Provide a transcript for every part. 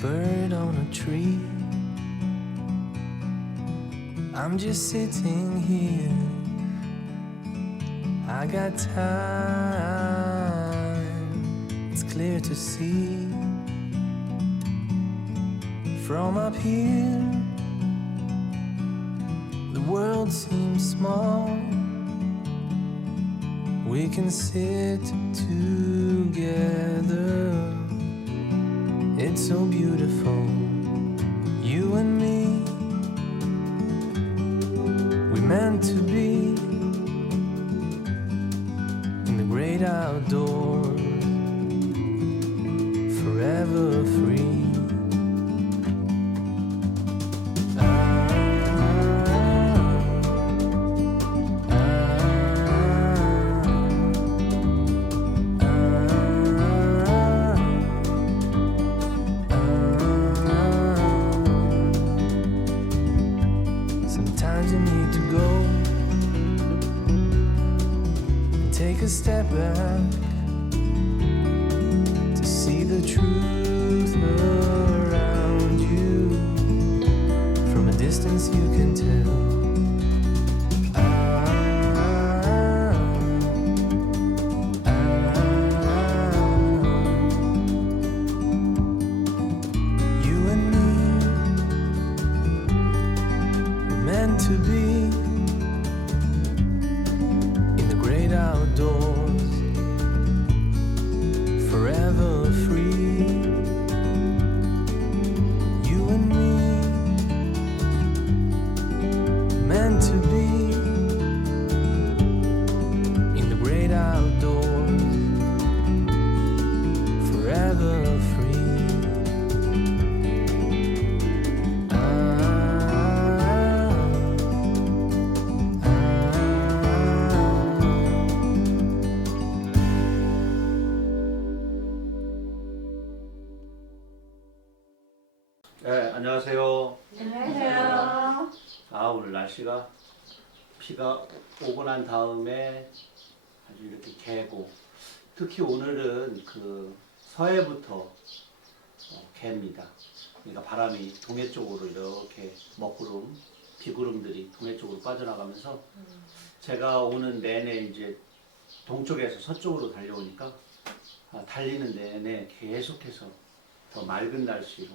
bird on a tree. I'm just sitting here. I got time. It's clear to see. From up here, the world seems small. We can sit together. It's so beautiful, you and me. We meant to be in the great outdoors, forever free. Sometimes you need to go and take a step back to see the truth around you. From a distance you can tell. You and me were meant to be in the great outdoors, forever free. You and me meant to be in the great outdoors, forever free. 네, 안녕하세요. 안녕하세요. 오늘 날씨가 비가 오고 난 다음에 아주 이렇게 개고, 특히 오늘은 그 서해부터 개입니다. 그러니까 바람이 동해 쪽으로 이렇게 먹구름, 비구름들이 동해 쪽으로 빠져나가면서 제가 오는 내내 이제 동쪽에서 서쪽으로 달려오니까 달리는 내내 계속해서 더 맑은 날씨로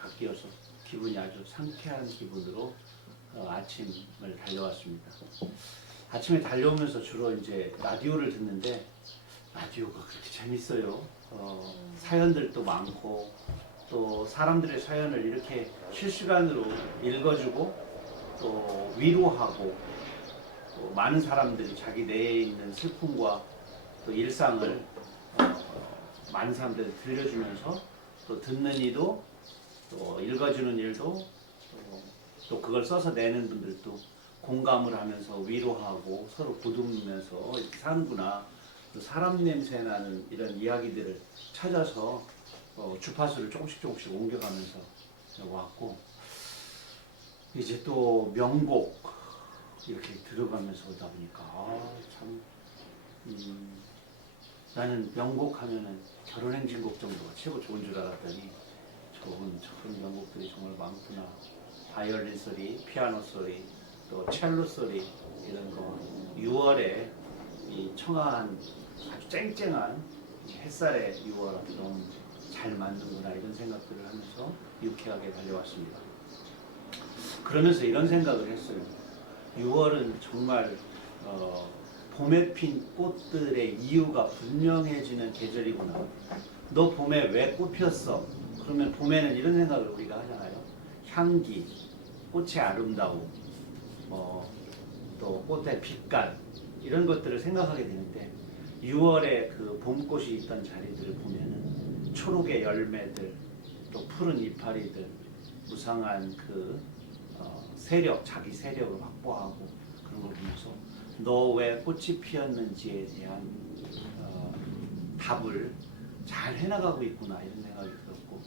바뀌어서 기분이 아주 상쾌한 기분으로 아침을 달려왔습니다. 아침에 달려오면서 주로 이제 라디오를 듣는데 라디오가 그렇게 재밌어요. 사연들도 많고 또 사람들의 사연을 이렇게 실시간으로 읽어주고 또 위로하고 또 많은 사람들이 자기 내에 있는 슬픔과 또 일상을 많은 사람들이 들려주면서 또 듣는 이도 또 읽어주는 일도 또 그걸 써서 내는 분들도 공감을 하면서 위로하고 서로 보듬으면서 이렇게 사는구나. 또 사람 냄새 나는 이런 이야기들을 찾아서 주파수를 조금씩 옮겨가면서 왔고, 이제 또 명곡 이렇게 들어가면서 오다 보니까 참 나는 명곡 하면은 결혼행진곡 정도가 최고 좋은 줄 알았더니 좋은 명곡들이 정말 많구나. 바이올린 소리, 피아노 소리, 또 첼로 소리 이런 거 6월에 이 청아한 아주 쨍쨍한 햇살의 6월 너무 잘 맞는구나 이런 생각들을 하면서 유쾌하게 달려왔습니다. 그러면서 이런 생각을 했어요. 6월은 정말 봄에 핀 꽃들의 이유가 분명해지는 계절이구나. 너 봄에 왜 꽃 피었어? 그러면 봄에는 이런 생각을 우리가 하잖아요. 향기, 꽃의 아름다움, 또 꽃의 빛깔 이런 것들을 생각하게 되는데 6월에 그 봄꽃이 있던 자리들을 보면은 초록의 열매들, 또 푸른 이파리들, 무상한 그 세력, 자기 세력을 확보하고 그런 걸 보면서 너 왜 꽃이 피었는지에 대한 답을 잘 해나가고 있구나 이런 생각이 들었고,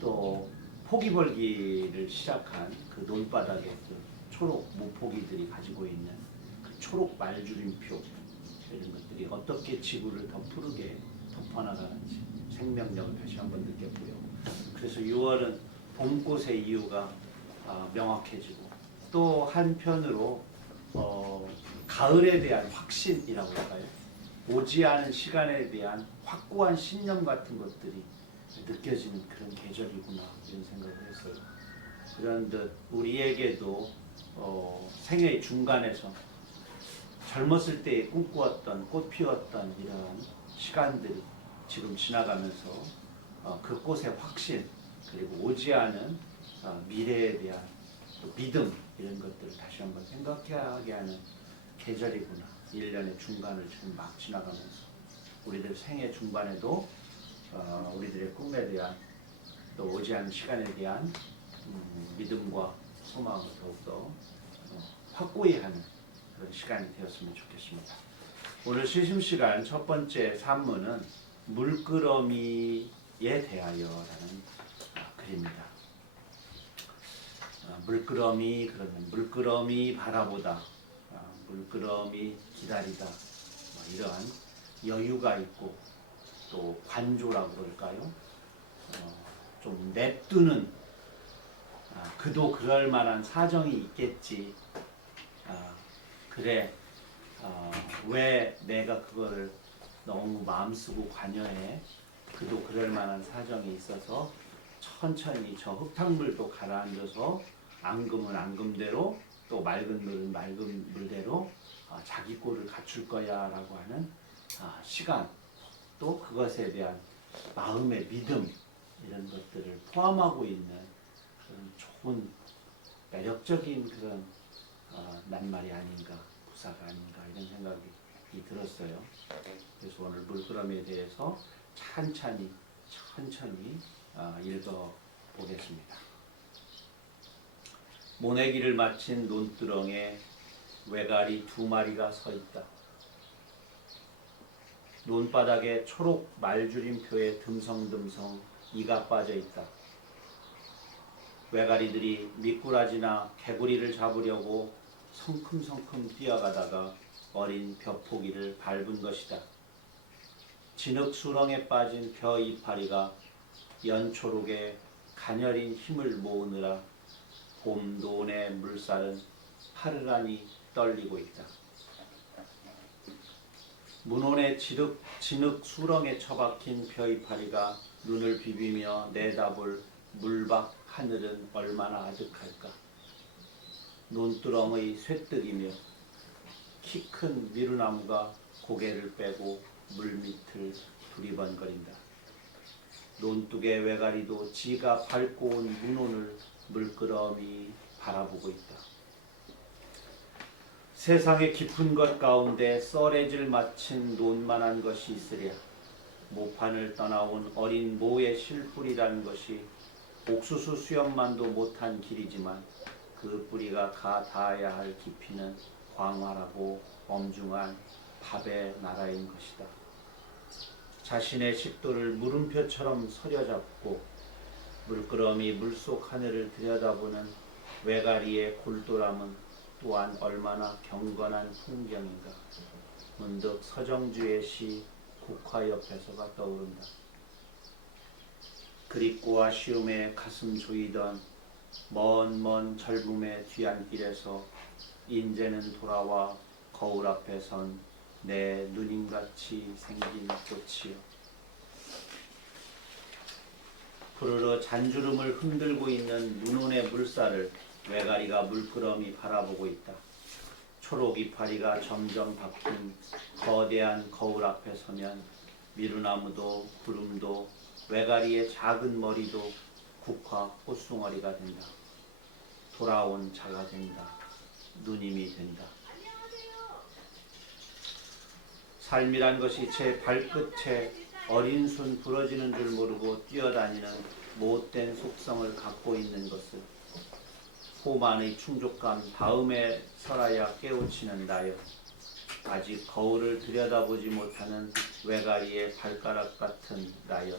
또 포기벌기를 시작한 그 논바닥에 그 초록 모포기들이 가지고 있는 그 초록 말줄임표 이런 것들이 어떻게 지구를 더 푸르게 덮어나가는지 생명력을 다시 한번 느꼈고요. 그래서 6월은 봄꽃의 이유가 명확해지고 또 한편으로 가을에 대한 확신이라고 할까요? 오지 않은 시간에 대한 확고한 신념 같은 것들이 느껴지는 그런 계절이구나 이런 생각을 했어요. 그런 듯 우리에게도 생애의 중간에서 젊었을 때 꿈꾸었던 꽃 피웠던 이런 시간들이 지금 지나가면서 그 꽃의 확신 그리고 오지 않은 미래에 대한 또 믿음 이런 것들을 다시 한번 생각하게 하는 계절이구나. 1년의 중간을 지금 막 지나가면서 우리들 생애 중반에도 우리들의 꿈에 대한 또 오지 않은 시간에 대한 믿음과 소망을 더욱더 확고히 하는 그런 시간이 되었으면 좋겠습니다. 오늘 쉬심 시간 첫 번째 산문은 물끄러미에 대하여라는 글입니다. 물끄러미 그러면 물끄러미 바라보다, 물끄러미 기다리다 이러한 여유가 있고 또 관조라고 그럴까요? 좀 냅두는 그도 그럴 만한 사정이 있겠지. 그래 왜 내가 그거를 너무 마음 쓰고 관여해? 그도 그럴 만한 사정이 있어서 천천히 저 흙탕물도 가라앉아서 앙금은 앙금대로 또 맑은 물은 맑은 물대로 자기 꼴을 갖출 거야 라고 하는 시간 또 그것에 대한 마음의 믿음 이런 것들을 포함하고 있는 그런 좋은 매력적인 그런 낱말이 아닌가 구사가 아닌가 이런 생각이 들었어요. 그래서 오늘 물끄러미에 대해서 천천히 읽어보겠습니다. 모내기를 마친 논두렁에 외가리 2마리가 서 있다. 논바닥에 초록 말줄임표에 듬성듬성 이가 빠져 있다. 외가리들이 미꾸라지나 개구리를 잡으려고 성큼성큼 뛰어가다가 어린 벼포기를 밟은 것이다. 진흙 수렁에 빠진 벼 이파리가 연초록에 가녀린 힘을 모으느라 봄 논의 물살은 파르르니 떨리고 있다. 문온의 진흙 수렁에 처박힌 벼 이파리가 눈을 비비며 내다볼 물밖 하늘은 얼마나 아득할까. 논두렁의 쇠뜨기며 키 큰 미루나무가 고개를 빼고 물밑을 두리번거린다. 논둑의 외가리도 지가 밟고 온 문온을 물끄러미 바라보고 있다. 세상의 깊은 것 가운데 썰해질 마친 논만한 것이 있으랴. 모판을 떠나온 어린 모의 실뿌리라는 것이 옥수수 수염만도 못한 길이지만 그 뿌리가 다 닿아야 할 깊이는 광활하고 엄중한 밥의 나라인 것이다. 자신의 식도를 물음표처럼 서려잡고 물끄러미 물속 하늘을 들여다보는 외가리의 골똘함은 또한 얼마나 경건한 풍경인가. 문득 서정주의 시 국화 옆에서가 떠오른다. 그립고 아쉬움에 가슴 조이던 먼 젊음의 뒤안길에서 인제는 돌아와 거울 앞에 선 내 누님같이 생긴 꽃이요. 푸르르 잔주름을 흔들고 있는 문온의 물살을 외가리가 물끄러미 바라보고 있다. 초록 이파리가 점점 바뀐 거대한 거울 앞에 서면 미루나무도 구름도 외가리의 작은 머리도 국화 꽃송아리가 된다. 돌아온 자가 된다. 누님이 된다. 삶이란 것이 제 발끝에 어린 순 부러지는 줄 모르고 뛰어다니는 못된 속성을 갖고 있는 것을 호만의 충족감 다음에 설아야 깨우치는 나여. 아직 거울을 들여다보지 못하는 외가리의 발가락 같은 나여.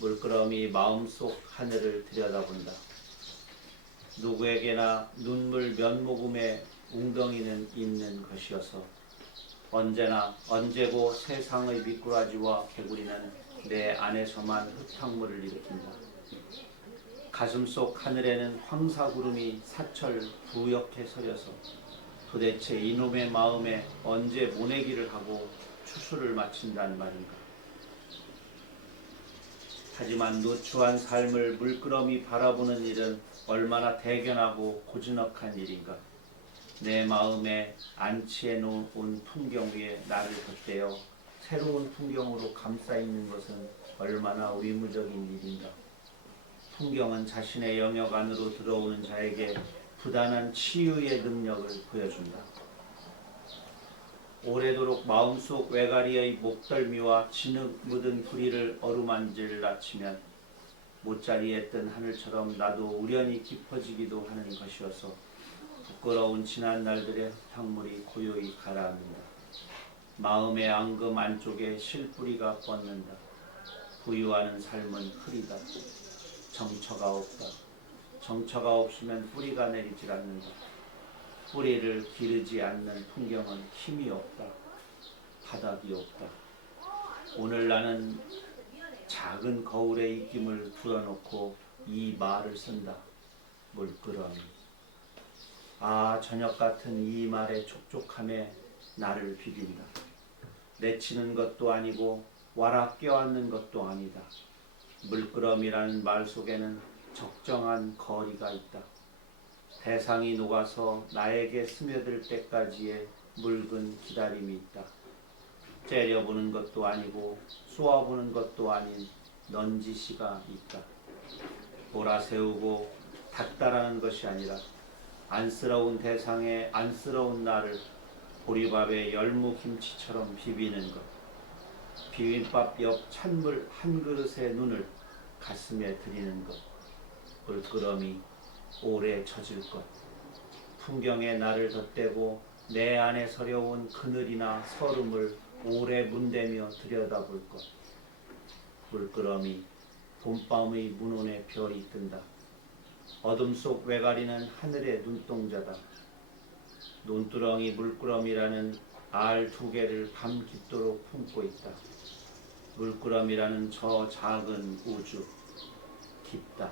물끄러미 마음속 하늘을 들여다본다. 누구에게나 눈물 몇 모금의 웅덩이는 있는 것이어서 언제고 세상의 미꾸라지와 개구리는 내 안에서만 흙탕물을 일으킨다. 가슴속 하늘에는 황사구름이 사철 부옇게 서려서 도대체 이놈의 마음에 언제 모내기를 하고 추수를 마친단 말인가. 하지만 누추한 삶을 물끄러미 바라보는 일은 얼마나 대견하고 고즈넉한 일인가. 내 마음에 안치해 놓은 풍경 위에 나를 덧대어 새로운 풍경으로 감싸 있는 것은 얼마나 의무적인 일인가. 풍경은 자신의 영역 안으로 들어오는 자에게 부단한 치유의 능력을 보여준다. 오래도록 마음속 외가리의 목덜미와 진흙 묻은 뿌리를 어루만질라 치면 못자리에 뜬 하늘처럼 나도 우연히 깊어지기도 하는 것이어서 부끄러운 지난 날들의 흙탕물이 고요히 가라앉는다. 마음의 앙금 안쪽에 실뿌리가 뻗는다. 부유하는 삶은 흐리다. 정처가 없다. 정처가 없으면 뿌리가 내리질 않는다. 뿌리를 기르지 않는 풍경은 힘이 없다. 바닥이 없다. 오늘 나는 작은 거울의 입김을 불어놓고 이 말을 쓴다. 물끄러미. 아, 저녁 같은 이 말의 촉촉함에 나를 비빈다. 내치는 것도 아니고 와라 껴안는 것도 아니다. 물끄러미라는 말 속에는 적정한 거리가 있다. 대상이 녹아서 나에게 스며들 때까지의 묽은 기다림이 있다. 째려보는 것도 아니고 쏘아보는 것도 아닌 넌지시가 있다. 몰아세우고 닥달하는 것이 아니라 안쓰러운 대상에 안쓰러운 나를 보리밥에 열무김치처럼 비비는 것. 비빔밥 옆 찬물 한 그릇의 눈을 가슴에 들이는 것. 물끄러미 오래 젖을 것. 풍경에 나를 덧대고 내 안에 서려온 그늘이나 서름을 오래 문대며 들여다볼 것. 물끄러미 봄밤의 문온에 별이 뜬다. 어둠 속 외가리는 하늘의 눈동자다. 논두렁이 물끄러미라는 알 두 개를 밤 깊도록 품고 있다. 물끄러미라는 저 작은 우주 깊다.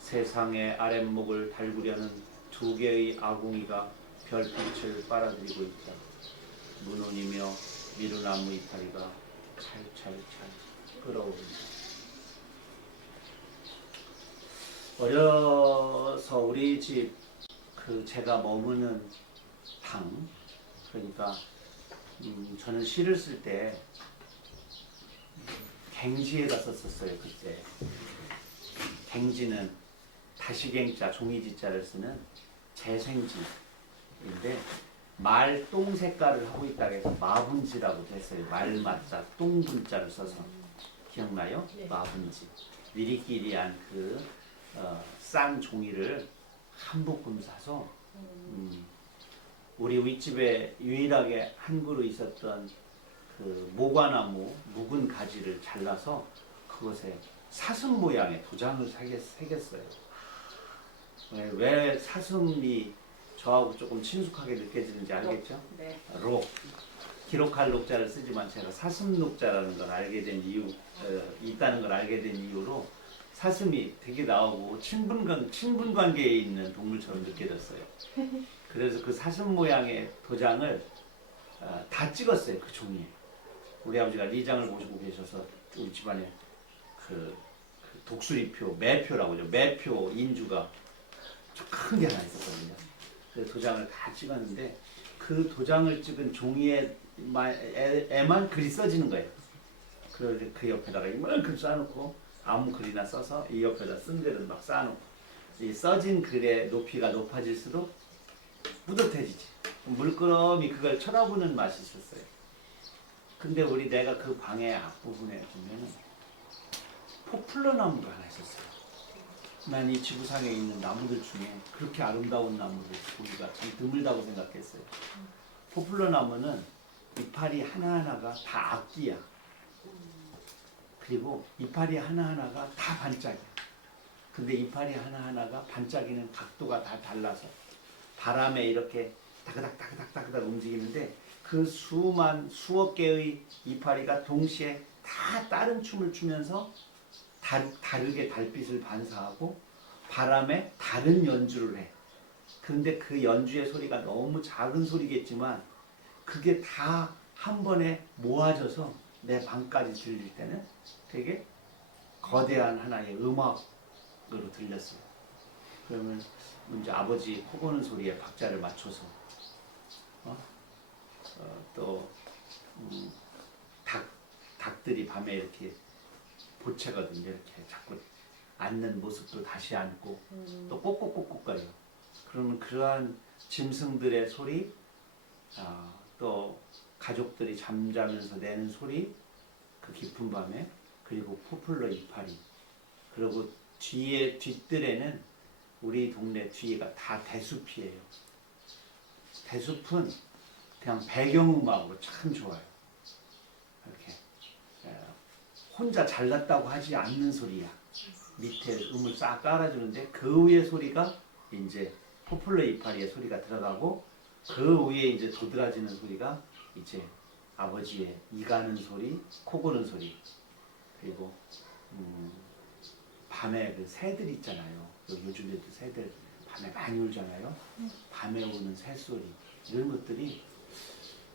세상의 아랫목을 달구려는 두 개의 아궁이가 별빛을 빨아들이고 있다. 문온이며 미루나무 이파리가 찰찰찰 끓어오른다. 어려서 우리 집 제가 머무는 방, 그러니까 저는 시를 쓸 때 갱지에다 썼었어요. 그때 갱지는 다시갱자 종이지자를 쓰는 재생지인데 말똥 색깔을 하고 있다고 해서 마분지라고 했어요. 말맞자 똥분자를 써서 기억나요? 네. 마분지. 미리끼리한 싼 종이를 한 묶음 사서 우리 윗집에 유일하게 한 그루 있었던 모과나무 묵은 가지를 잘라서 그것에 사슴 모양의 도장을 새겼어요. 왜 사슴이 저하고 조금 친숙하게 느껴지는지 알겠죠? 네. 록. 기록할 녹자를 쓰지만 제가 사슴 녹자라는 걸 알게 된 이유, 있다는 걸 알게 된 이유로 사슴이 되게 나오고 친분 관계에 있는 동물처럼 느껴졌어요. 그래서 그 사슴 모양의 도장을 다 찍었어요. 그 종이에. 우리 아버지가 리장을 모시고 계셔서 우리 집안에 그 독수리표, 매표라고 하죠. 매표 인주가 큰 게 하나 있었거든요. 그 도장을 다 찍었는데 그 도장을 찍은 종이에만 글이 써지는 거예요. 그 옆에다가 이만큼 쌓아놓고 아무 글이나 써서 이 옆에다 쓴 글은 막 쌓아놓고 이 써진 글의 높이가 높아질수록 뿌듯해지지. 물끄러미 그걸 쳐다보는 맛이 있었어요. 근데 내가 그 방의 앞부분에 보면은 포플러 나무가 하나 있었어요. 난 이 지구상에 있는 나무들 중에 그렇게 아름다운 나무를 보기가 참 드물다고 생각했어요. 포플러 나무는 이파리 하나하나가 다 악기야. 그리고 이파리 하나하나가 다 반짝이야. 근데 이파리 하나하나가 반짝이는 각도가 다 달라서 바람에 이렇게 다그닥 움직이는데 그 수억 개의 이파리가 동시에 다 다른 춤을 추면서 다르게 달빛을 반사하고 바람에 다른 연주를 해. 그런데 그 연주의 소리가 너무 작은 소리겠지만 그게 다 한 번에 모아져서 내 방까지 들릴 때는 되게 거대한 하나의 음악으로 들렸어요. 그러면 이제 아버지 코 고는 소리에 박자를 맞춰서 또 닭들이 밤에 이렇게 보채거든요. 이렇게 자꾸 앉는 모습도 다시 앉고 또 꼭꼭꼭꼭 거려. 그러면 그러한 짐승들의 소리, 또 가족들이 잠자면서 내는 소리, 그 깊은 밤에, 그리고 포플러 이파리, 그리고 뒷뜰에는 우리 동네 뒤에가 다 대숲이에요. 대숲은 그냥 배경음악으로 참 좋아요. 이렇게 혼자 잘났다고 하지 않는 소리야. 밑에 음을 싹 깔아주는데 그 위에 소리가 이제 포플러 이파리의 소리가 들어가고 그 위에 이제 도드라지는 소리가 이제 아버지의 이 가는 소리, 코 고는 소리, 그리고 밤에 그 새들 있잖아요. 요즘에도 새들 밤에 많이 울잖아요. 밤에 우는 새소리 이런 것들이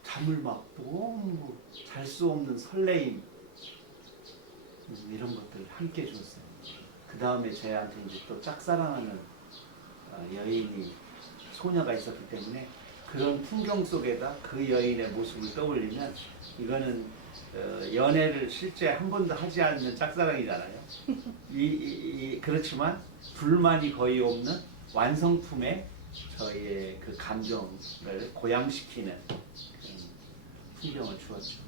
잠을 막 너무 잘 수 없는 설레임 이런 것들을 함께 줬어요. 그 다음에 저한테 이제 또 짝사랑하는 여인이 소녀가 있었기 때문에 그런 풍경 속에다 그 여인의 모습을 떠올리면 이거는 연애를 실제 한 번도 하지 않는 짝사랑이잖아요. 그렇지만 불만이 거의 없는 완성품의 저희의 그 감정을 고양시키는 그런 풍경을 주었죠.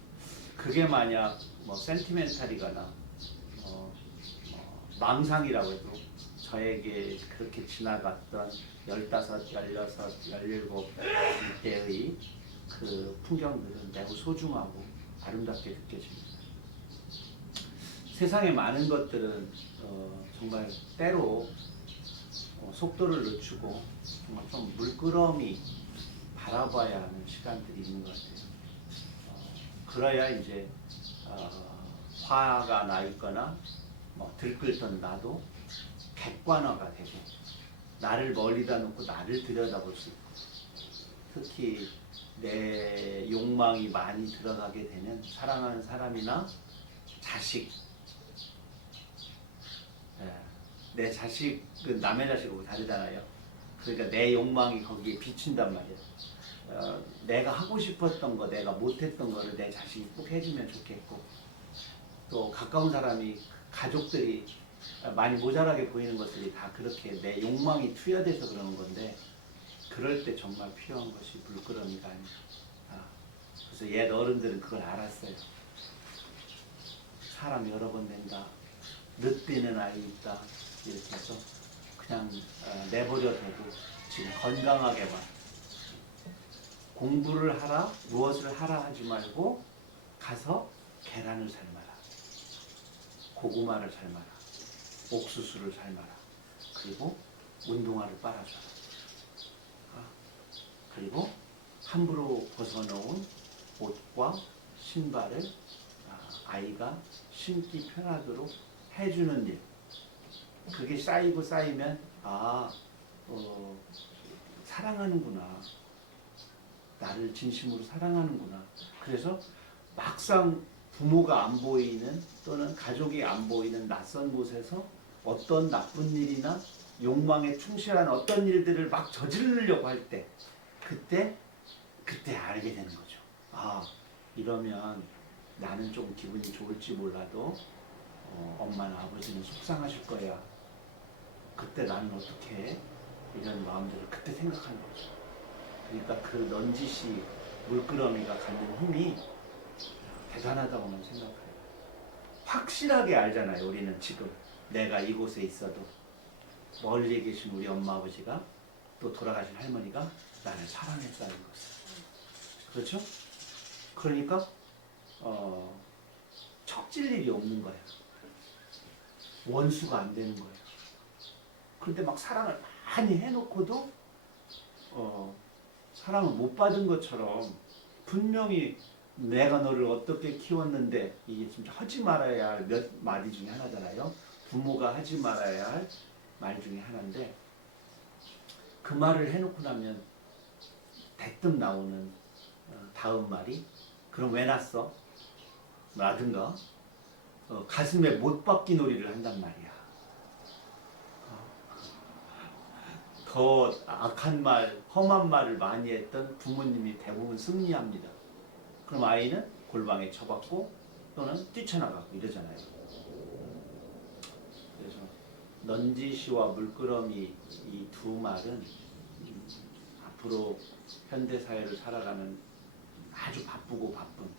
그게 만약 뭐 센티멘탈이거나 망상이라고 해도 저에게 그렇게 지나갔던 15, 16, 17 이때의 그 풍경들은 매우 소중하고 아름답게 느껴집니다. 세상의 많은 것들은 정말 때로 속도를 늦추고 정말 좀 물끄러미 바라봐야 하는 시간들이 있는 것 같아요. 그래야 이제 화가 나 있거나 들끓던 나도 객관화가 되고 나를 멀리다 놓고 나를 들여다볼 수 있고 특히 내 욕망이 많이 들어가게 되는 사랑하는 사람이나 자식, 내 자식은 남의 자식하고 다르잖아요. 그러니까 내 욕망이 거기에 비친단 말이에요. 내가 하고 싶었던 거, 내가 못했던 거를 내 자식이 꼭 해주면 좋겠고 또 가까운 사람이, 가족들이 많이 모자라게 보이는 것들이 다 그렇게 내 욕망이 투여돼서 그러는 건데 그럴 때 정말 필요한 것이 물끄러미가 아닙니다. 그래서 옛 어른들은 그걸 알았어요. 사람 여러 번 된다. 늦뛰는 아이 있다. 이렇게 해서 그냥 내버려둬도 지금 건강하게만 공부를 하라, 무엇을 하라 하지 말고 가서 계란을 삶아라. 고구마를 삶아라. 옥수수를 삶아라. 그리고 운동화를 빨아줘라. 그리고 함부로 벗어놓은 옷과 신발을 아이가 신기 편하도록 해주는 일. 그게 쌓이고 쌓이면 사랑하는구나. 나를 진심으로 사랑하는구나. 그래서 막상 부모가 안 보이는 또는 가족이 안 보이는 낯선 곳에서 어떤 나쁜 일이나 욕망에 충실한 어떤 일들을 막 저지르려고 할 때 그때 알게 되는 거죠. 이러면 나는 좀 기분이 좋을지 몰라도 엄마나 아버지는 속상하실 거야. 그때 나는 어떻게 해? 이런 마음들을 그때 생각하는 거죠. 그러니까 그 넌지시 물끄러미가 갖는 힘이 대단하다고는 생각해요. 확실하게 알잖아요. 우리는 지금 내가 이곳에 있어도 멀리 계신 우리 엄마 아버지가 또 돌아가신 할머니가 나를 사랑했다는 것을. 그렇죠? 그러니까 척질 일이 없는 거예요. 원수가 안 되는 거예요. 그런데 막 사랑을 많이 해놓고도 사랑을 못 받은 것처럼 분명히 내가 너를 어떻게 키웠는데 이게 진짜 하지 말아야 할 몇 마디 중에 하나잖아요. 부모가 하지 말아야 할 말 중에 하나인데 그 말을 해놓고 나면 대뜸 나오는 다음 말이 그럼 왜 낳았어? 라든가 가슴에 못 박기 놀이를 한단 말이야. 더 악한 말, 험한 말을 많이 했던 부모님이 대부분 승리합니다. 그럼 아이는 골방에 처박고 또는 뛰쳐나가고 이러잖아요. 그래서 넌지시와 물끄러미 이 두 말은 앞으로 현대사회를 살아가는 아주 바쁘고 바쁜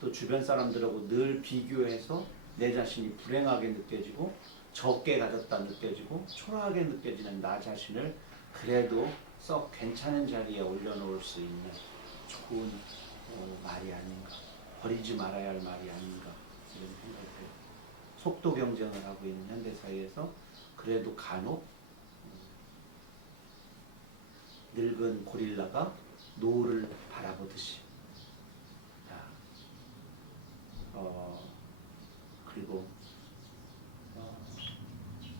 또 주변 사람들하고 늘 비교해서 내 자신이 불행하게 느껴지고 적게 가졌다 느껴지고 초라하게 느껴지는 나 자신을 그래도 썩 괜찮은 자리에 올려놓을 수 있는 좋은 말이 아닌가, 버리지 말아야 할 말이 아닌가 이런 생각이 들어요. 속도 경쟁을 하고 있는 현대사회에서 그래도 간혹 늙은 고릴라가 노을을 바라보듯이 그리고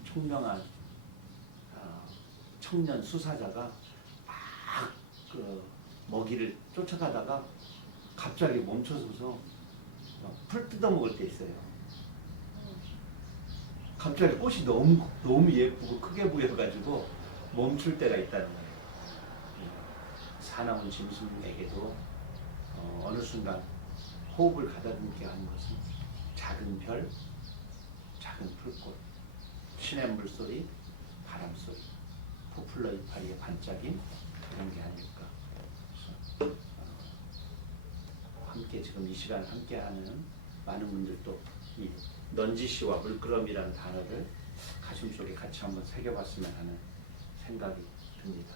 총명한 청년 수사자가 막 먹이를 쫓아가다가 갑자기 멈춰서서 풀 뜯어먹을 때 있어요. 갑자기 꽃이 너무 예쁘고 크게 보여가지고 멈출 때가 있다는 거예요. 사나운 짐승에게도 어느 순간 호흡을 가다듬게 하는 것은 작은 별, 작은 풀꽃, 시냇 물소리, 바람소리, 포플러 이파리의 반짝임 그런 게 아닐까. 그래서 함께 지금 이 시간 함께하는 많은 분들도 이 넌지시와 물끄러미라는 단어를 가슴속에 같이 한번 새겨봤으면 하는 생각이 듭니다.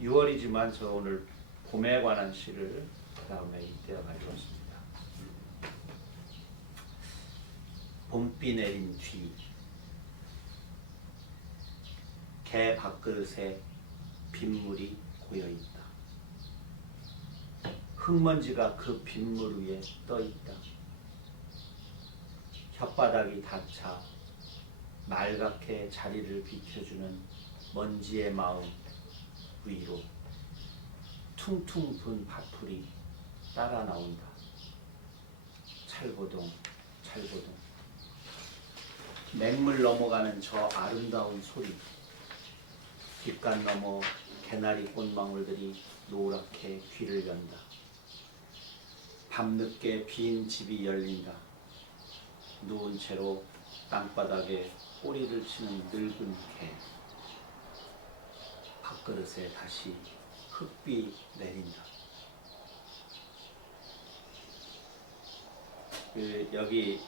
6월이지만 저 오늘 봄에 관한 시를 그 다음에 이때가 가져왔습니다. 봄비 내린 뒤 개 밥그릇에 빗물이 고여있다. 흙먼지가 그 빗물 위에 떠있다. 혓바닥이 닿자 말갛게 자리를 비켜주는 먼지의 마음 위로 퉁퉁 분 밥풀이 따라 나온다. 찰보동 찰보동 맹물 넘어가는 저 아름다운 소리 뒷간 넘어 개나리 꽃망울들이 노랗게 귀를 연다. 밤늦게 빈 집이 열린다. 누운 채로 땅바닥에 꼬리를 치는 늙은 개 밥그릇에 다시 흙비 내린다. 여기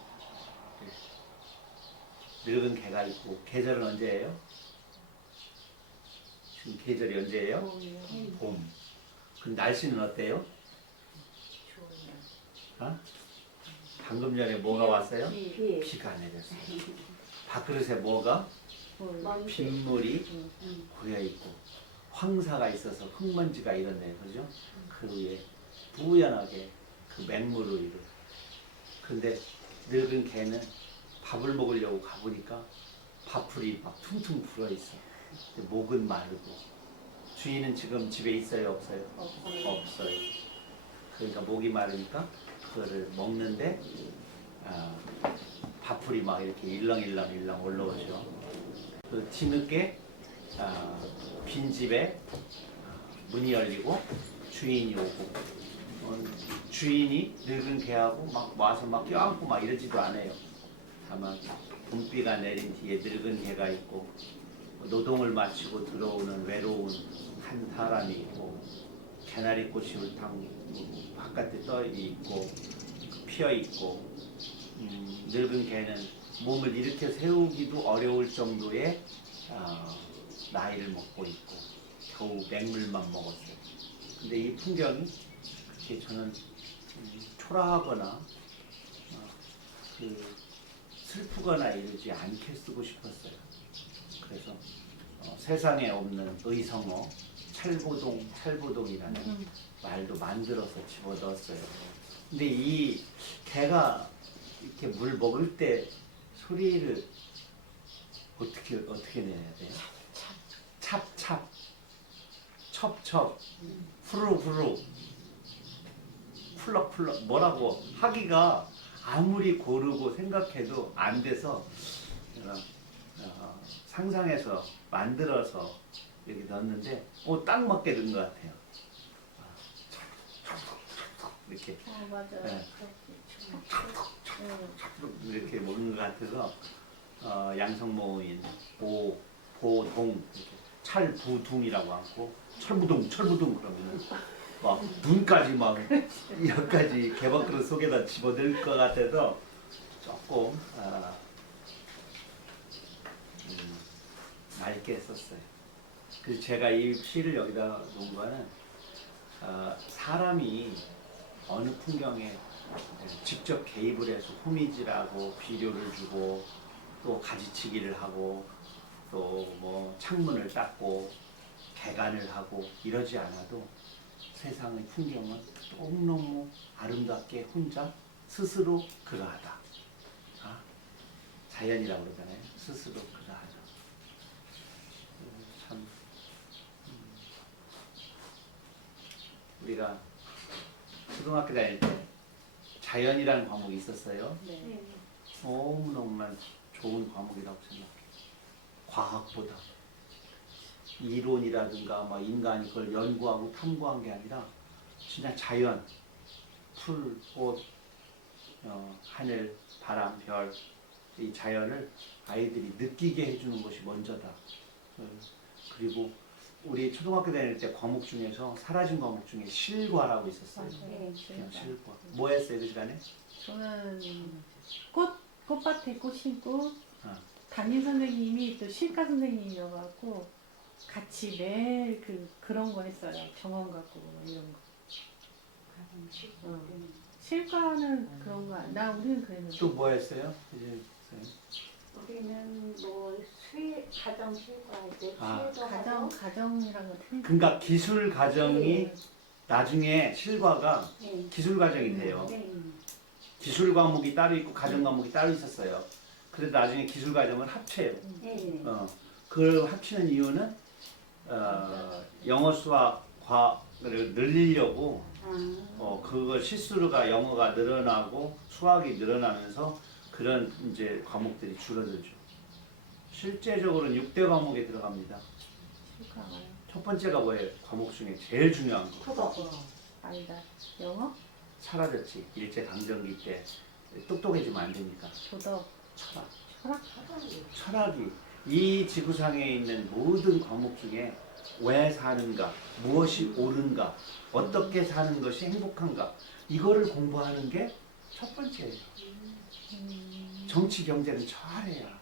늙은 개가 있고 계절은 언제예요? 지금 계절이 언제예요? 봄. 그럼 날씨는 어때요? 방금 전에 뭐가 왔어요? 비가 내렸어요. 밥그릇에 뭐가? 빗물이 고여있고 황사가 있어서 흙먼지가 일어나요. 그죠? 그 위에 부연하게 그 맹물로 이루. 근데 늙은 개는 밥을 먹으려고 가보니까 밥풀이 막 퉁퉁 불어있어. 목은 마르고. 주인은 지금 집에 있어요? 없어요? 없어요. 그러니까 목이 마르니까 그거를 먹는데 밥풀이 막 이렇게 일렁일렁 올라오죠. 그 뒤늦게 빈집에 문이 열리고 주인이 오고 주인이 늙은 개하고 막 와서 막 껴안고 막 이러지도 않아요. 다만 봄비가 내린 뒤에 늙은 개가 있고 노동을 마치고 들어오는 외로운 한 사람이 있고 개나리꽃이 울탕 바깥에 떠 있고 피어 있고 늙은 개는 몸을 일으켜 세우기도 어려울 정도의 나이를 먹고 있고 겨우 맹물만 먹었어요. 근데 이 풍경이 그렇게 저는 초라하거나 슬프거나 이러지 않게 쓰고 싶었어요. 그래서 세상에 없는 의성어 찰보동이라는 말도 만들어서 집어넣었어요. 근데 이 개가 이렇게 물 먹을 때 소리를 어떻게 내야 돼요? 찹찹, 첩첩, 후루후루, 풀럭풀럭 뭐라고 하기가 아무리 고르고 생각해도 안 돼서 제가 상상해서 만들어서 여기 넣었는데 딱 맞게 된 것 같아요. 이렇게 맞아. 네. 이렇게 먹는 것 같아서 양성모인 보동 이렇게 찰부둥이라고 하고 철부둥 그러면은 막 눈까지 막 여기까지 개밥그릇 속에다 집어넣을 것 같아서 조금 얇게 썼어요. 그래서 제가 이 시를 여기다 놓은 거는 사람이 어느 풍경에 직접 개입을 해서 호미질하고 비료를 주고 또 가지치기를 하고 또 뭐 창문을 닦고 개간을 하고 이러지 않아도 세상의 풍경은 너무너무 아름답게 혼자 스스로 그러하다. 자연이라고 그러잖아요. 스스로 그러하다. 참 우리가 초등학교 다닐 때 자연이라는 과목이 있었어요. 네. 너무너무나 좋은 과목이라고 생각해요. 과학보다 이론이라든가 막 인간이 그걸 연구하고 탐구한 게 아니라 진짜 자연, 풀, 꽃, 하늘, 바람, 별, 이 자연을 아이들이 느끼게 해주는 것이 먼저다. 그리고 우리 초등학교 다닐 때 과목 중에서 사라진 과목 중에 실과라고 있었어요. 네. 그냥 실과. 뭐 했어요 그 시간에? 저는 꽃밭에 꽃 심고 어. 담임 선생님이 또 실과 선생님이어갖고 같이 매일 그런 거 했어요. 병원 갖고 뭐 이런 거. 실과는 그런 거 나 우리는 그랬는데. 또 뭐 했어요? 이제 선생님? 우리는 뭐 가정 실과할 때 아. 수혜도 가정이란 거 틀린. 그러니까 기술 과정이 나중에 실과가 네. 기술 과정이 돼요. 네. 기술 과목이 따로 있고 가정 과목이 따로 있었어요. 그래도 나중에 기술 과정을 합쳐요. 네. 그걸 합치는 이유는 영어 수학 과를 늘리려고 그걸 실수가 영어가 늘어나고 수학이 늘어나면서 그런 이제 과목들이 줄어들죠. 실제적으로는 6대 과목에 들어갑니다. 실과가요. 첫 번째가 뭐예요? 과목 중에 제일 중요한 거. 토독. 아니다. 영어? 사라졌지. 일제 강점기 때 똑똑해지면 안 되니까. 도덕. 철학. 철학? 철학이 이 지구상에 있는 모든 과목 중에 왜 사는가, 무엇이 옳은가, 어떻게 사는 것이 행복한가 이거를 공부하는 게 첫 번째예요. 정치 경제는 철학이야.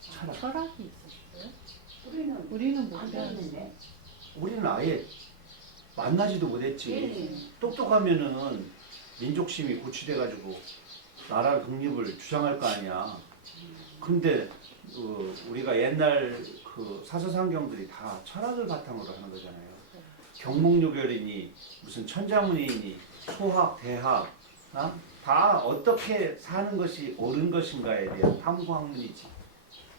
철학. 철학이 있었어요? 우리는 안 못 배웠는데. 우리는 아예 만나지도 못했지. 네. 똑똑하면은 민족심이 고취돼가지고 나라 독립을 주장할 거 아니야. 근데 우리가 옛날 그 사서상경들이 다 철학을 바탕으로 하는 거잖아요. 경목요별이니 무슨 천자문이니 소학, 대학 다 어떻게 사는 것이 옳은 것인가에 대한 탐구학문이지.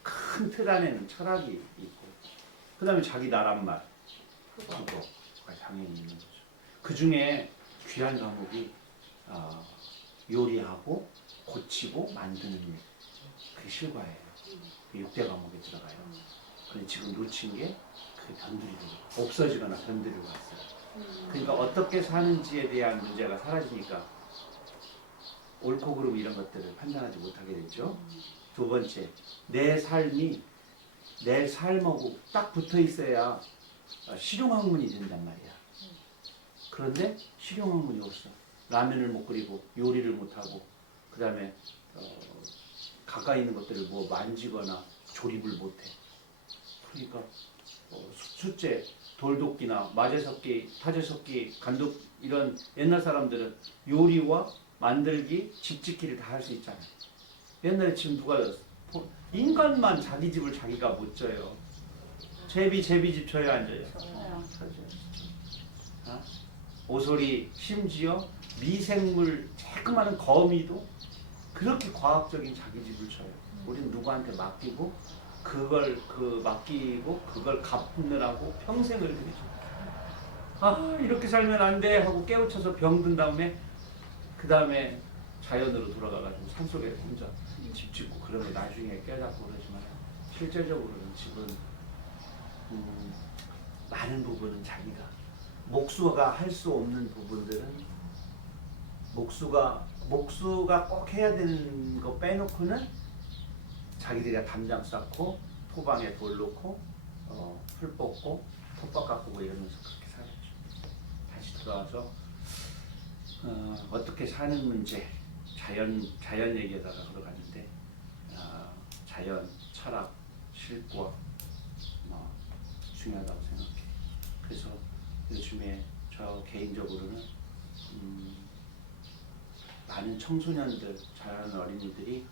큰 틀 안에는 철학이 있고 그 다음에 자기 나라말 그거가 당연히 있는 거죠. 그 중에 귀한 과목이 요리하고 고치고 만드는 일 그게 실과예요. 그 6대 과목에 들어가요. 근데 지금 놓친 게 그게 변두리로 없어지거나 변두리로 갔어요. 그러니까 어떻게 사는지에 대한 문제가 사라지니까 옳고 그르고 이런 것들을 판단하지 못하게 됐죠. 두 번째, 내 삶이 내 삶하고 딱 붙어 있어야 실용학문이 된단 말이야. 그런데 실용학문이 없어. 라면을 못 끓이고 요리를 못 하고 그 다음에 가까이 있는 것들을 뭐 만지거나 조립을 못 해. 그러니까 숫제, 돌도끼나 마제석기, 타제석기, 간독 이런 옛날 사람들은 요리와 만들기, 집 짓기를 다 할 수 있잖아요. 옛날에 지금 누가 인간만 자기 집을 자기가 못 져요. 제비집 져야 앉아요. 오소리 심지어 미생물 조그마한 거미도 그렇게 과학적인 자기 집을 쳐요. 우리는 누구한테 맡기고 그걸 갚느라고 평생을 들이죠. 아 이렇게 살면 안 돼 하고 깨우쳐서 병든 다음에 그 다음에 자연으로 돌아가가지고 산속에 혼자 집 짓고 그러면 나중에 깨닫고 그러지만 실제적으로는 집은 많은 부분은 자기가 목수가 할 수 없는 부분들은 목수가 꼭 해야 되는 거 빼놓고는 자기들이 담장 쌓고 토방에 돌 놓고 풀 뽑고 텃밭 가꾸고 이러면서 그렇게 살았죠. 다시 돌아와서 어떻게 사는 문제 자연 얘기에다가 걸어갔는데 자연 철학 실과 중요하다고 생각해. 그래서 요즘에 저 개인적으로는 많은 청소년들, 자라는 어린이들이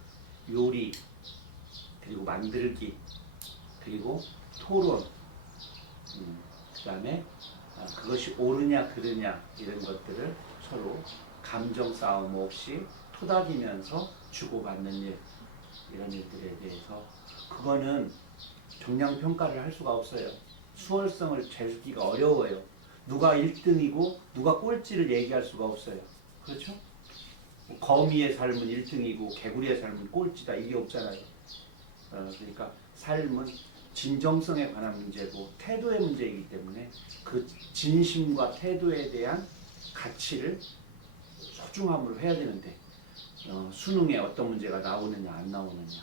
요리, 그리고 만들기, 그리고 토론, 그 다음에 그것이 옳으냐 그르냐 이런 것들을 서로 감정 싸움 없이 토닥이면서 주고받는 일, 이런 일들에 대해서 그거는 정량평가를 할 수가 없어요. 수월성을 재기가 어려워요. 누가 1등이고 누가 꼴찌를 얘기할 수가 없어요. 그렇죠? 거미의 삶은 1등이고 개구리의 삶은 꼴찌다 이게 없잖아요. 그러니까 삶은 진정성에 관한 문제고 태도의 문제이기 때문에 그 진심과 태도에 대한 가치를 소중함으로 해야 되는데 수능에 어떤 문제가 나오느냐 안 나오느냐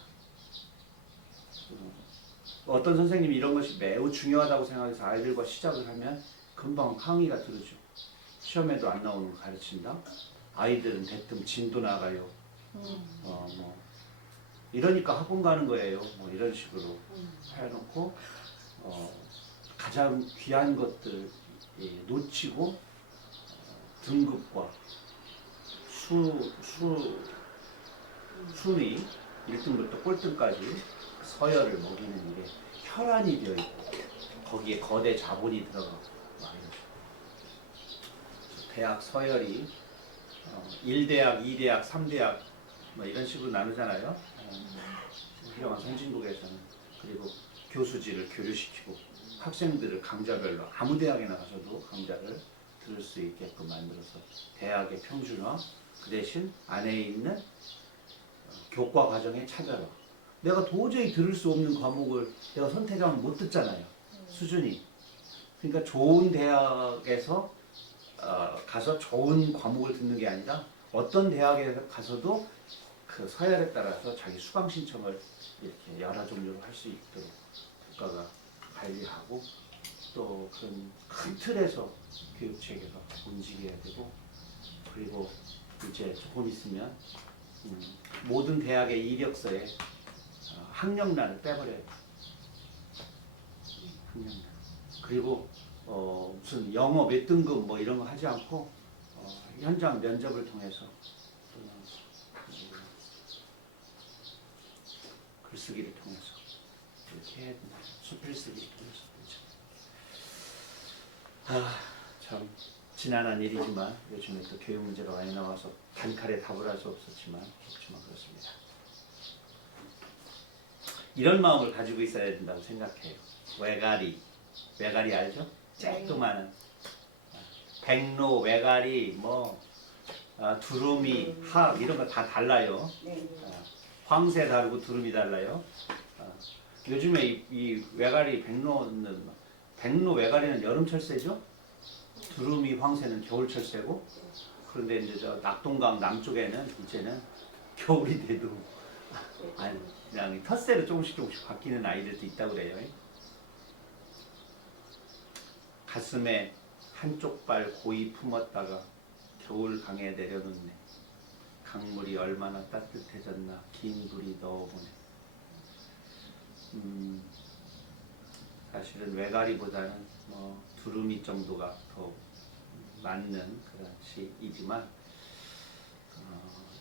어떤 선생님이 이런 것이 매우 중요하다고 생각해서 아이들과 시작을 하면 금방 항의가 들어죠. 시험에도 안 나오는 거 가르친다. 아이들은 대뜸 진도 나가요. 이러니까 학원 가는 거예요. 뭐 이런 식으로 해놓고 가장 귀한 것들 놓치고 등급과 순위 1등부터 꼴등까지 서열을 먹이는 일에 혈안이 되어 있고 거기에 거대 자본이 들어가고 막 이러죠. 대학 서열이 1대학, 2대학, 3대학 뭐 이런 식으로 나누잖아요. 훌륭한 선진국에서는. 그리고 교수지를 교류시키고 학생들을 강좌별로 아무 대학에 나가서도 강좌를 들을 수 있게끔 만들어서 대학의 평준화, 그 대신 안에 있는 교과 과정의 차별화. 내가 도저히 들을 수 없는 과목을 내가 선택하면 못 듣잖아요. 수준이. 그러니까 좋은 대학에서 가서 좋은 과목을 듣는 게 아니라 어떤 대학에 가서도 그 서열에 따라서 자기 수강 신청을 이렇게 여러 종류로 할 수 있도록 국가가 관리하고 또 그런 큰 틀에서 교육 체계가 움직여야 되고 그리고 이제 조금 있으면 모든 대학의 이력서에 학력란을 빼버려요. 학력란. 그리고 무슨 영어 몇 등급 뭐 이런 거 하지 않고 현장 면접을 통해서 글쓰기를 통해서 이렇게 해야 된다. 수필쓰기를 통해서. 참 지난한 일이지만 요즘에 또 교육 문제가 많이 나와서 단칼에 답을 할 수 없었지만 그렇습니다. 이런 마음을 가지고 있어야 된다고 생각해요. 외가리 알죠? 쬐끄마한 백로, 외가리, 뭐 두루미, 합 이런 거 다 달라요. 황새 다르고 두루미 달라요. 요즘에 이 외가리 백로 외가리는 여름 철새죠. 두루미 황새는 겨울 철새고 그런데 이제 저 낙동강 남쪽에는 이제는 겨울이 돼도 그냥 텃새로 조금씩 바뀌는 아이들도 있다고 그래요. 가슴에 한쪽 발 고이 품었다가 겨울 강에 내려놓네. 강물이 얼마나 따뜻해졌나 긴 불이 넣어보네. 사실은 외가리보다는 뭐 두루미 정도가 더 맞는 그런 시이지만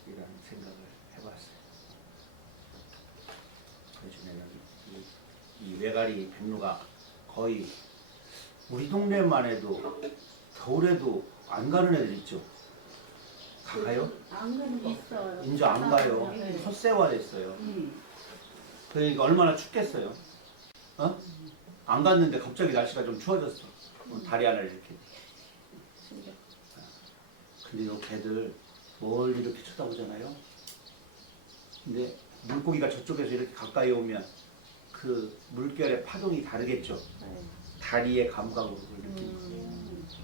이런 생각을 해봤어요. 요즘에는 이 외가리 백로가 거의 우리 동네만 해도 겨울에도 안 가는 애들 있죠. 가요? 안 가는 거 있어요. 이제 안 가요. 네. 솥세화됐어요. 그러니까 얼마나 춥겠어요. 어? 안 갔는데 갑자기 날씨가 좀 추워졌어. 다리 하나를 이렇게. 근데 요 개들 뭘 이렇게 쳐다보잖아요. 근데 물고기가 저쪽에서 이렇게 가까이 오면 그 물결의 파동이 다르겠죠. 네. 다리의 감각으로 이렇게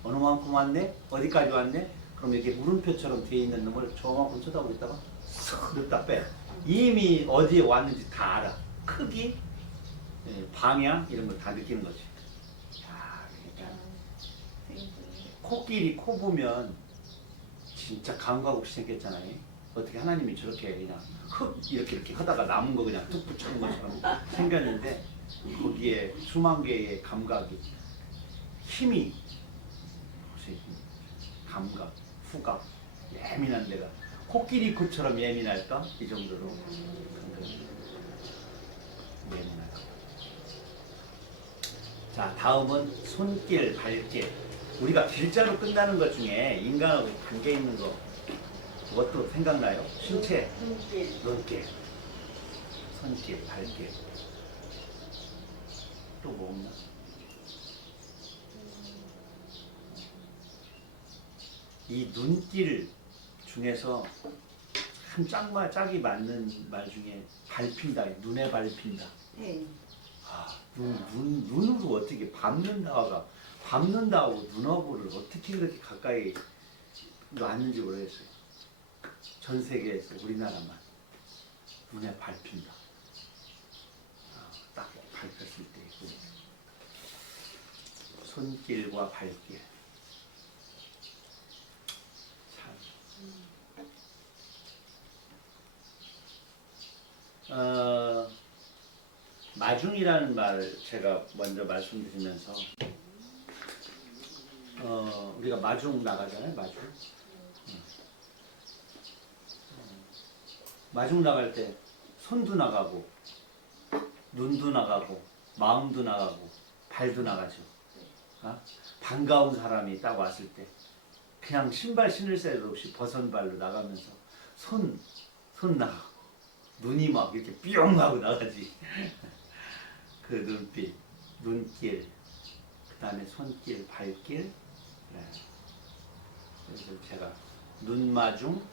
어느 만큼 왔네? 어디까지 왔네? 그럼 이렇게 물음표처럼 뒤에 있는 놈을 저만큼 쳐다보겠다가 쓱 넣다 빼. 이미 어디에 왔는지 다 알아. 크기, 예, 방향 이런 걸 다 느끼는 거지. 야, 그러니까 코끼리 코 보면 진짜 감각 없이 생겼잖아요. 어떻게 하나님이 저렇게 그냥 흙 이렇게 하다가 남은 거 그냥 뚝 붙여놓은 것처럼 생겼는데 거기에 수만 개의 감각이 힘이 감각, 후각, 예민한 데가 코끼리 코처럼 예민할까? 이 정도로 예민하다. 자, 다음은 손길, 발길. 우리가 길자로 끝나는 것 중에 인간하고 관계 있는 거 그것도 생각나요? 신체, 눈길, 손길, 발길. 또 뭐 없나? 이 눈길 중에서 참 짝이 맞는 말 중에 밟힌다, 눈에 밟힌다. 네. 아, 눈으로 어떻게 밟는다가 밟는다고 눈하고를 어떻게 그렇게 가까이 놨는지 모르겠어요. 전 세계에서 우리나라만 눈에 밟힌다. 딱 밟혔을 때 손길과 발길. 마중이라는 말 제가 먼저 말씀드리면서 우리가 마중 나가잖아요. 마중 나갈 때 손도 나가고 눈도 나가고 마음도 나가고 발도 나가죠. 반가운 사람이 딱 왔을 때 그냥 신발 신을 새도 없이 벗은 발로 나가면서 손 나가고 눈이 막 이렇게 뿅 하고 나가지. 그 눈빛, 눈길, 그 다음에 손길, 발길. 네. 그래서 제가 눈마중,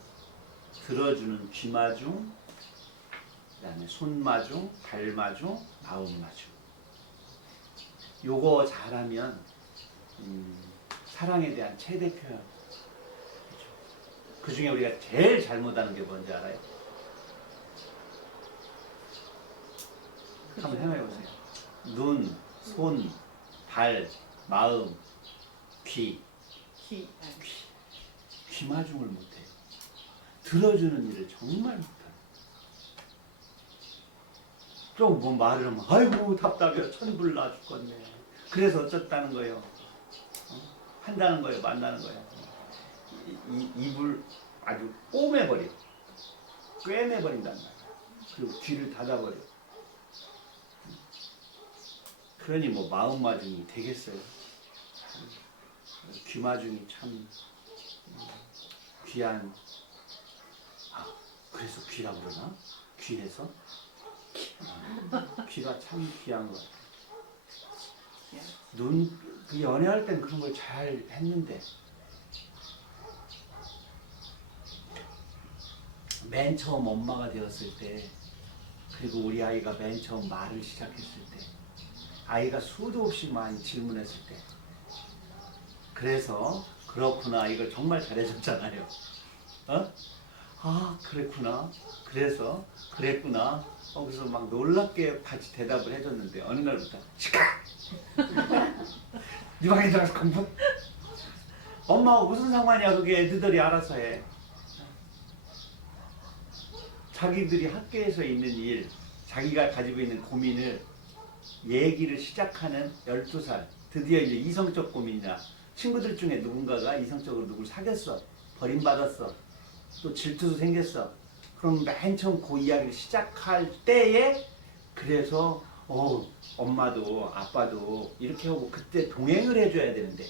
들어주는 귀마중, 그 다음에 손마중, 발마중, 마음마중. 요거 잘하면 사랑에 대한 최대 표현. 그 중에 우리가 제일 잘못하는 게 뭔지 알아요? 한번 생각해보세요. 눈, 손, 발, 마음, 귀. 귀마중을 못해요. 들어주는 일을 정말 못해요. 좀 뭐 말을 하면 아이고 답답해 천불나 죽겠네. 그래서 어쩌다는 거예요. 한다는 거예요. 만나는 거예요. 입을 아주 꼬매버려. 꿰매버린단 말이야. 그리고 귀를 닫아버려. 그러니 뭐 마음마중이 되겠어요. 귀마중이 참 귀한. 그래서 귀라고 그러나? 귀해서? 귀가 참 귀한 것 같아요. 그 연애할 땐 그런 걸 잘 했는데 맨 처음 엄마가 되었을 때, 그리고 우리 아이가 맨 처음 말을 시작했을 때, 아이가 수도 없이 많이 질문했을 때, 그래서 그렇구나 이걸 정말 잘해줬잖아요. 아 그랬구나, 그래서 그랬구나. 그래서 막 놀랍게 같이 대답을 해줬는데 어느 날부터 시카! 네 방에 들어가서 공부? 엄마하고 무슨 상관이야. 그게 애들이 알아서 해. 자기들이 학교에서 있는 일, 자기가 가지고 있는 고민을 얘기를 시작하는 12살, 드디어 이제 이성적 고민이나 친구들 중에 누군가가 이성적으로 누굴 사귀었어, 버림받았어, 또 질투도 생겼어. 그럼 맨 처음 그 이야기를 시작할 때에 그래서 엄마도 아빠도 이렇게 하고 그때 동행을 해줘야 되는데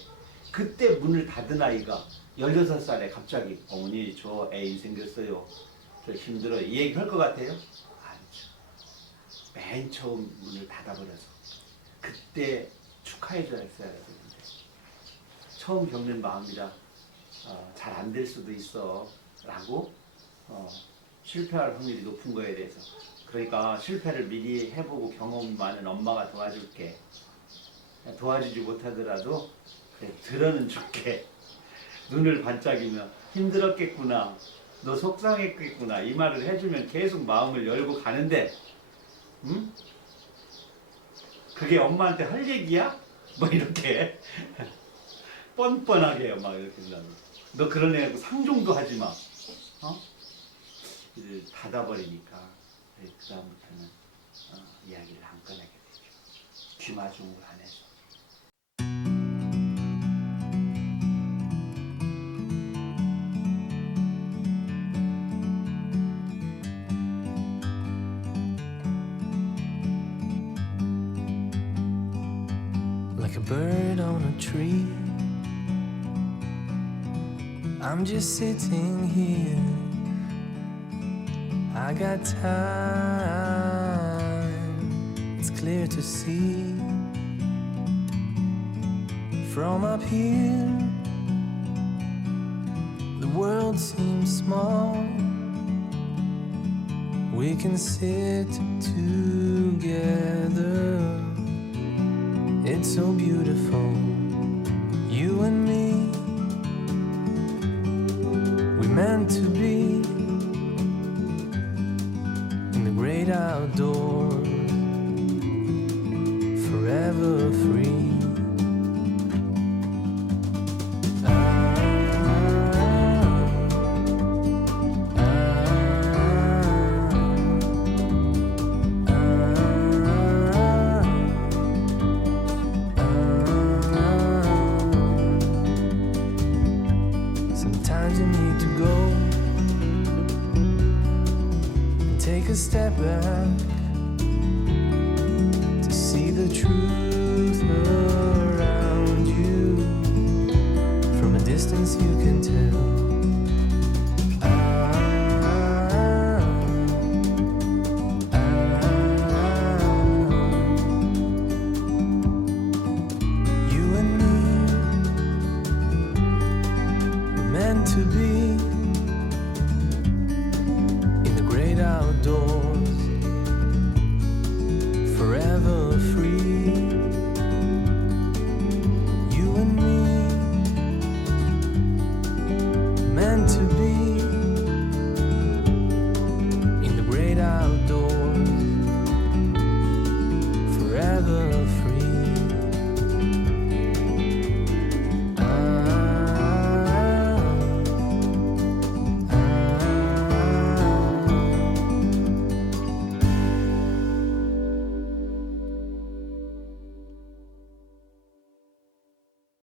그때 문을 닫은 아이가 16살에 갑자기 어머니 저 애인 생겼어요. 저 힘들어요. 이 얘기 할 것 같아요? 아니죠. 맨 처음 문을 닫아버려서 그때 축하해줘야 했어야 되는데 처음 겪는 마음이라 잘 안 될 수도 있어 라고 실패할 확률이 높은 거에 대해서 그러니까 실패를 미리 해보고 경험 많은 엄마가 도와줄게. 도와주지 못하더라도 그래, 들어는 줄게. 눈을 반짝이며 힘들었겠구나. 너 속상했겠구나. 이 말을 해주면 계속 마음을 열고 가는데 응? 그게 엄마한테 할 얘기야? 뭐 이렇게 뻔뻔하게 막 이렇게 너 그런 애하고 상종도 하지 마. 이제 닫아버리니까 그 다음부터는 이야기를 안 꺼내게 되죠. 귀마중을 안 해서. Like a bird on a tree, I'm just sitting here. I got time, it's clear to see. From up here, the world seems small. We can sit together. It's so beautiful, you and me. We meant to be in the great outdoors, forever free. Sometimes you need to go and take a step back